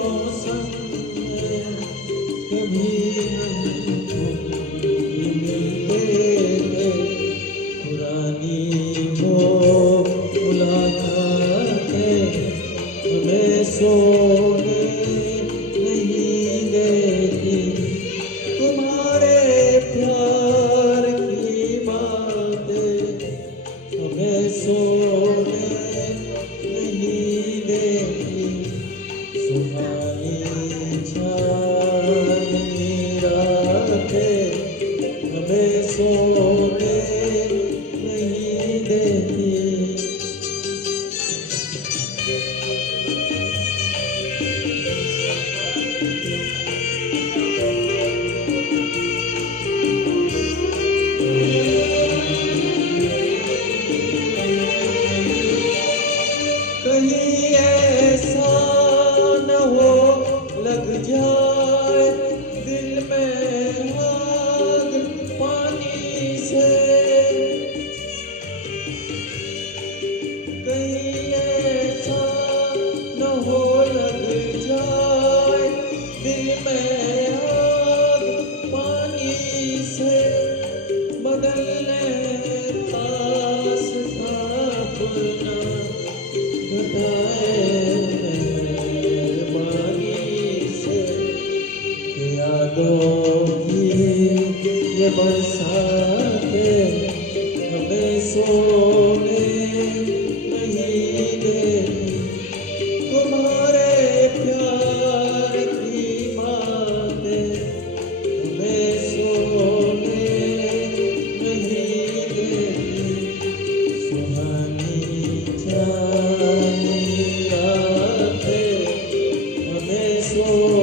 मौसम में कभी हमको भी मिलते थे। पुरानी वो मुलाकातें हमें सोने नहीं देती। तुम्हारे प्यार की बातें हमें सोने नहीं देती। सुहानी चांदनी रातें हमें सोने नहीं देती। कहीं ऐसा न हो लग जाए दिल में आग पानी से। कहीं ऐसा न हो लग जाए दिल में आग पानी से। बदलने रास्ता अपना बताए मेहरबानी से। यादों की ये बरसातें हमें सोने नहीं देती। तुम्हारे प्यार की बातें हमें सोने नहीं देती। सुहानी चांदनी रातें हमें सो